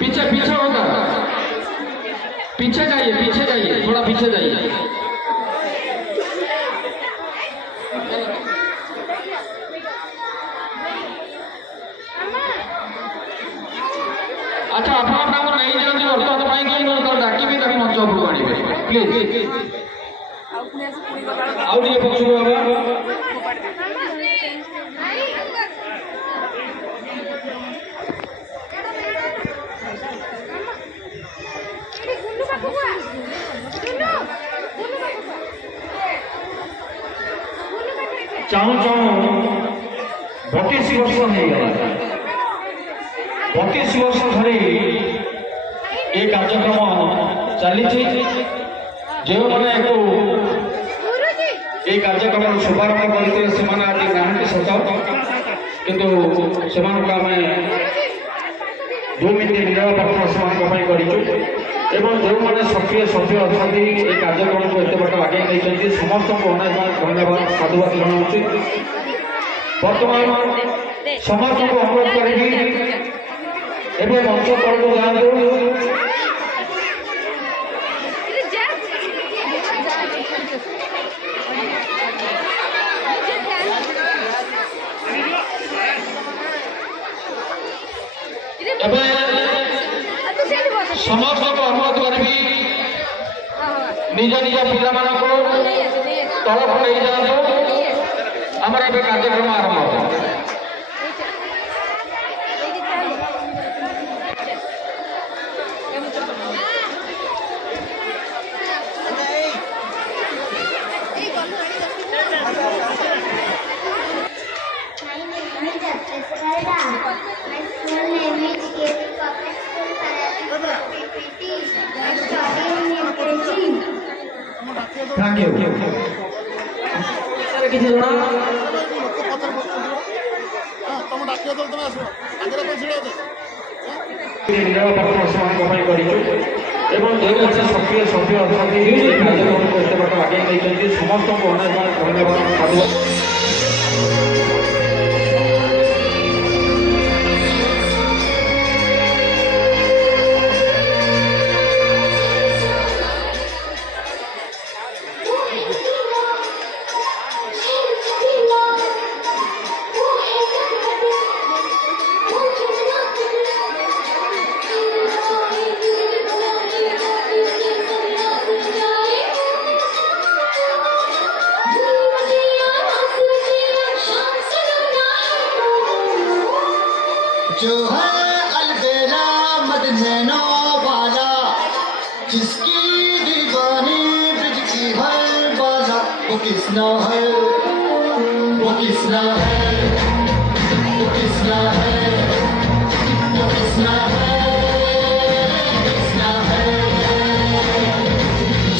पीछे पीछे होगा, पीछे जाइए, थोड़ा पीछे जाइए। अच्छा आप नहीं जानते बर्तमान पाई डाक भी मंच उपरू आने प्लीज आउ पक्ष चाहू 32 वर्ष हो गला 32 वर्ष धरी ये कार्यक्रम चली जो मैंने ये कार्यक्रम शुभारंभ करते आज ना सत किंतु से 2 मिनिट निरपत्र कर एवं जो मैंने सक्रिय सभ्य अच्छा ये कार्यक्रम को एत बट आगे नहीं समस्त को अनेक धन्यवाद साधुवाद जनाऊँ। बर्तमान समस्त को अनुरोध करी मंच तौक जातु समस्त को अनुरोध करी निज निज पिला तलक नहीं जातु आमर ए कार्यक्रम आरंभ हो। Thank you. सक्रिय सभ्य अच्छा आगे नहीं समस्त को अनेक धन्यवाद साधुवाद। जो है अलबेला मदनैनो वाला जिसकी दीवानी ब्रिज की हर बाजा वो किसना है वो किसना है वो किसना है वो किसना है किसना है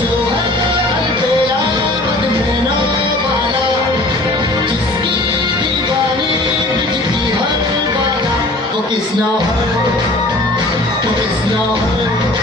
जो है अलबेला मदनैनो वाला जिसकी दीवानी ब्रिज की हर बाजा वो किसना है